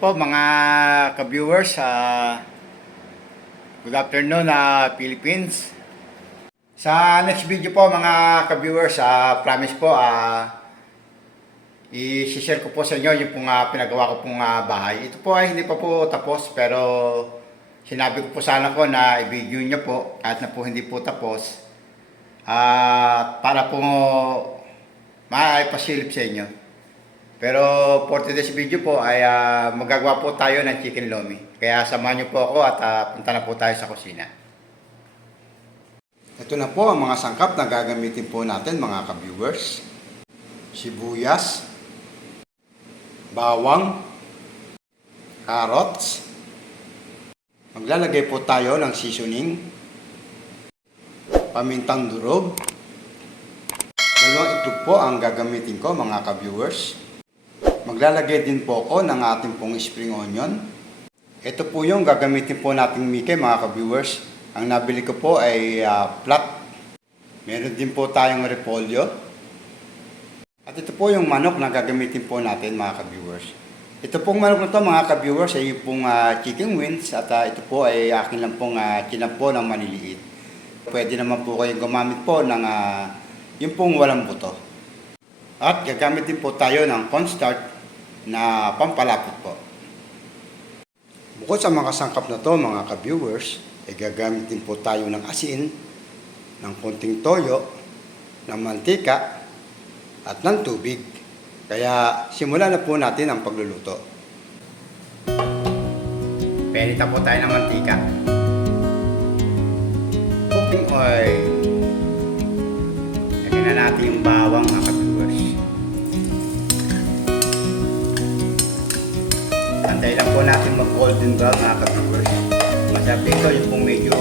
po mga ka-viewers, good afternoon Philippines. Sa next video po mga ka-viewers, promise po i-share ko po sa inyo yung pong pinagawa ko pong bahay. Ito po ay hindi pa po tapos, pero sinabi ko po sana po na i-video nyo po kahit na po hindi po tapos, para po maipasilip sa inyo. Pero for today's video po ay magagawa po tayo ng chicken lomi. Kaya samahan niyo po ako at punta na po tayo sa kusina. Ito na po ang mga sangkap na gagamitin po natin mga ka-viewers. Sibuyas, bawang, carrots. Maglalagay po tayo ng seasoning, pamintang durog. Dalawang itlog po ang gagamitin ko mga ka-viewers. Maglalagay din po ako ng ating pong spring onion. Ito po yung gagamitin po nating mike mga ka-viewers. Ang nabili ko po ay flat. Meron din po tayong repolyo. At ito po yung manok na gagamitin po natin mga ka-viewers. Ito pong manok na to mga ka-viewers ay yung pong chicken wings. At ito po ay akin lang pong kinap po ng maliliit. Pwede naman po kayong gumamit po ng yung pong walang buto. At gagamit din po tayo ng cornstarch na pampalapot po. Bukod sa mga sangkap na to mga ka-viewers, ay gagamit din po tayo ng asin, ng konting toyo, ng mantika, at ng tubig. Kaya simulan na po natin ang pagluluto. Penita po tayo ng mantika. Cooking oil. Lagyan na natin yung bawang mga ka-viewers. Antayin lang po natin mag-golden brown mga ka-viewers. Masarap dito yung pong medyo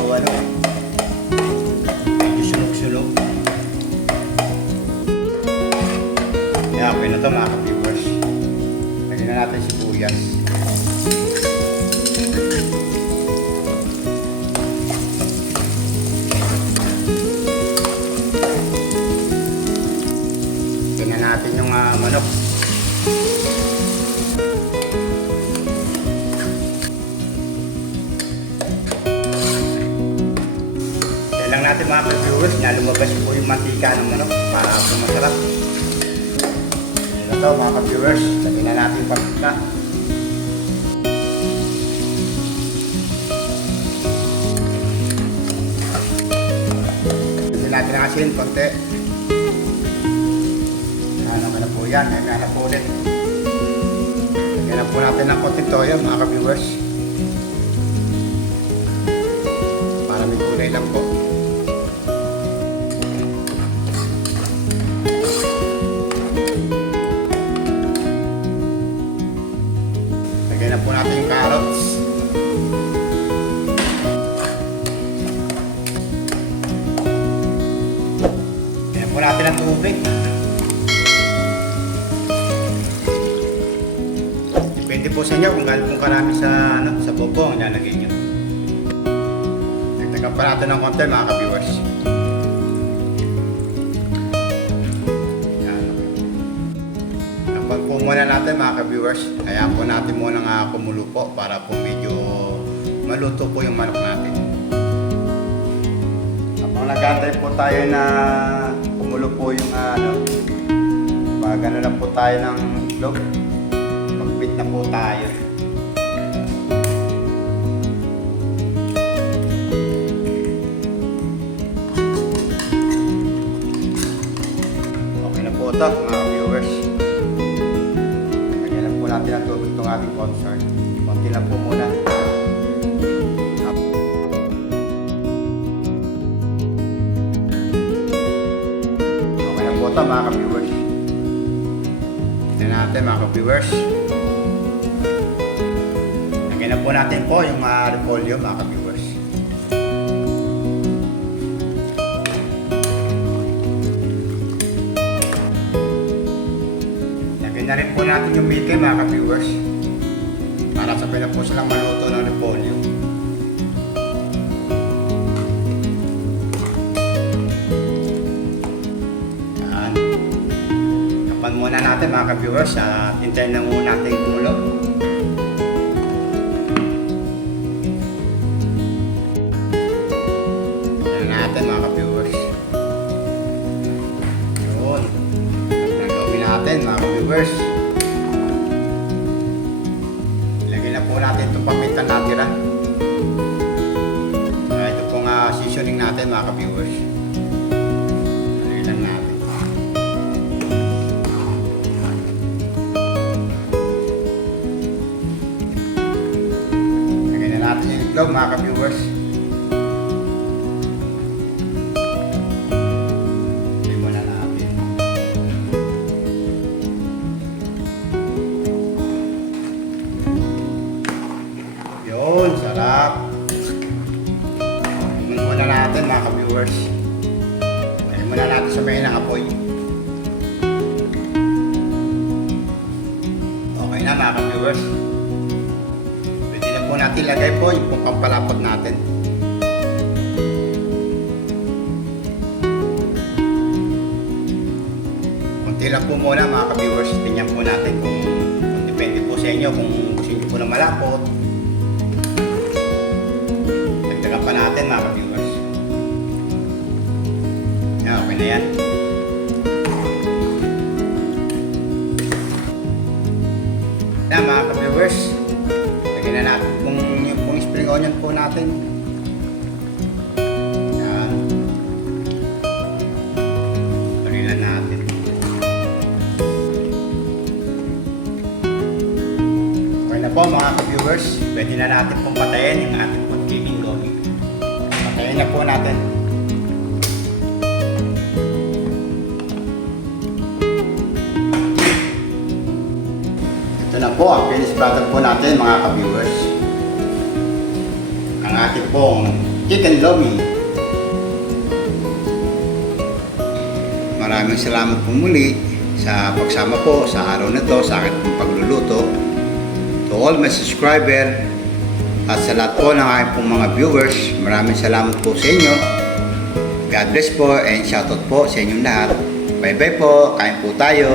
sunog-sunog. Kaya okay na ito mga ka-viewers. Lagyan na natin sibuyas. Lagyan natin yung manok. Lang natin mga ka-viewers na lumabas po yung mantika ng manok para po masarap. Ito to mga ka-viewers, lagyan na natin yung paminta. Lagyan natin ang asin, konti. Ano ka na po yan, may na po ulit. Lagyan na po natin ng konti toyo mga ka-viewers. Para may kulay lang po. Lagyan na po natin yung carrots. Lagyan po natin ang tubig. Depende po sa inyo kung gaano pong karami sa bobo ang ilalagay nyo. Dagdagan pa natin ng konti mga ka-viewers. Pag po muna natin mga ka-viewers, kaya po natin muna kumulo po para po medyo maluto po yung manok natin. Habang nag-aantay po tayo na kumulo po yung pag ano lang po tayo ng itlog, mag-beat na po tayo. Okay na po ito mga ka-viewers. Natin ang tubig itong ating cornstarch. Konti lang po muna. Okay na po ito mga ka-viewers. Tignan natin mga ka-viewers. Lagyan na po natin po yung repolyo mga ka-viewers. Na rin po natin yung mike mga ka-viewers para sabay na po silang maluto ng repolyo. Yan. Tapan muna natin mga ka-viewers at hintayin na muna natin kumulo. viewers. Ilagay na po natin itong paminta natira. Ito pong seasoning natin mga ka-viewers. Ilagay lang natin. Ilagay na natin yung itlog mga ka-viewers. Yun, sarap. Tingnan muna natin mga ka-viewers. Tingnan muna natin sa may apoy. Okay na mga ka-viewers. Pwede na po natin ilagay po yung pong pampalapot natin. Kunti lang po muna mga ka-viewers. Tingnan po natin kung depende po sa inyo kung gusto nyo po na malapot. Dagdagan pa natin mga ka-viewers. Yan, okay na yan. Yan mga ka-viewers. Lagyan na natin yung spring onion po natin. Yan. Palilan natin. Okay na po mga ka-viewers. Pwede na natin pong patayin yung ating chicken lomi. Patayin na po natin. Ito na po ang finished product po natin mga ka-viewers. Ang ating pong chicken lomi. Maraming salamat po muli sa pagsama po sa araw na to sa aking pong pagluluto. To all my subscriber at sa lahat po ng aking pong mga viewers, maraming salamat po sa inyo. God bless po and shoutout po sa inyong lahat. Bye bye po, kain po tayo.